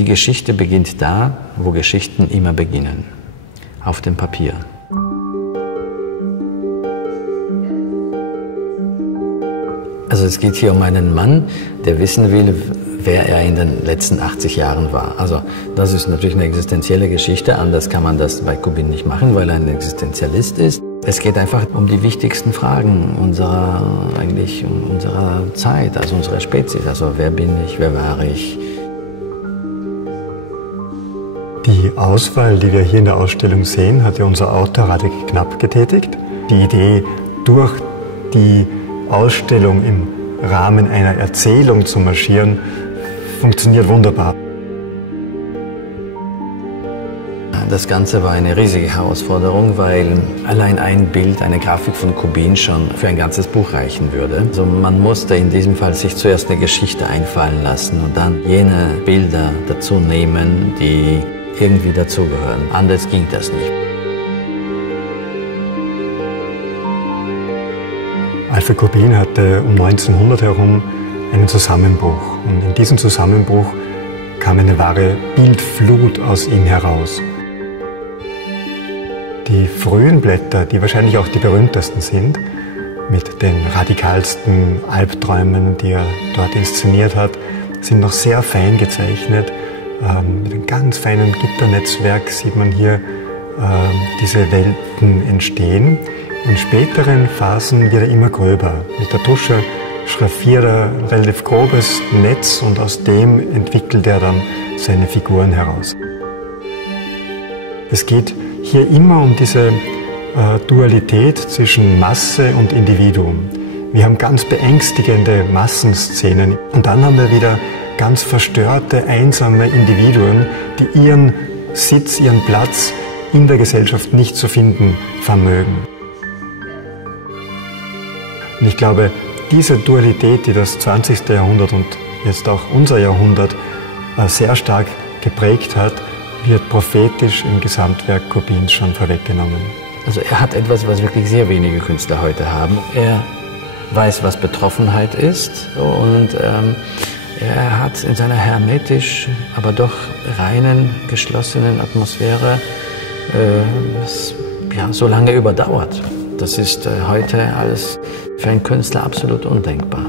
Die Geschichte beginnt da, wo Geschichten immer beginnen, auf dem Papier. Also es geht hier um einen Mann, der wissen will, wer er in den letzten 80 Jahren war. Also das ist natürlich eine existenzielle Geschichte, anders kann man das bei Kubin nicht machen, weil er ein Existenzialist ist. Es geht einfach um die wichtigsten Fragen unserer Zeit, also unserer Spezies. Also wer bin ich, wer war ich? Die Auswahl, die wir hier in der Ausstellung sehen, hat ja unser Autor Radek Knapp getätigt. Die Idee, durch die Ausstellung im Rahmen einer Erzählung zu marschieren, funktioniert wunderbar. Das Ganze war eine riesige Herausforderung, weil allein ein Bild, eine Grafik von Kubin schon für ein ganzes Buch reichen würde. Also man musste in diesem Fall sich zuerst eine Geschichte einfallen lassen und dann jene Bilder dazu nehmen, die irgendwie dazugehören. Anders ging das nicht. Alfred Kubin hatte um 1900 herum einen Zusammenbruch. Und in diesem Zusammenbruch kam eine wahre Bildflut aus ihm heraus. Die frühen Blätter, die wahrscheinlich auch die berühmtesten sind, mit den radikalsten Albträumen, die er dort inszeniert hat, sind noch sehr fein gezeichnet. Mit einem ganz feinen Gitternetzwerk sieht man hier diese Welten entstehen. In späteren Phasen wird er immer gröber. Mit der Tusche schraffiert er ein relativ grobes Netz und aus dem entwickelt er dann seine Figuren heraus. Es geht hier immer um diese Dualität zwischen Masse und Individuum. Wir haben ganz beängstigende Massenszenen und dann haben wir wieder ganz verstörte, einsame Individuen, die ihren Sitz, ihren Platz in der Gesellschaft nicht zu finden vermögen. Und ich glaube, diese Dualität, die das 20. Jahrhundert und jetzt auch unser Jahrhundert sehr stark geprägt hat, wird prophetisch im Gesamtwerk Kubins schon vorweggenommen. Also er hat etwas, was wirklich sehr wenige Künstler heute haben. Er weiß, was Betroffenheit ist und er hat in seiner hermetisch, aber doch reinen, geschlossenen Atmosphäre so lange überdauert. Das ist heute alles für einen Künstler absolut undenkbar.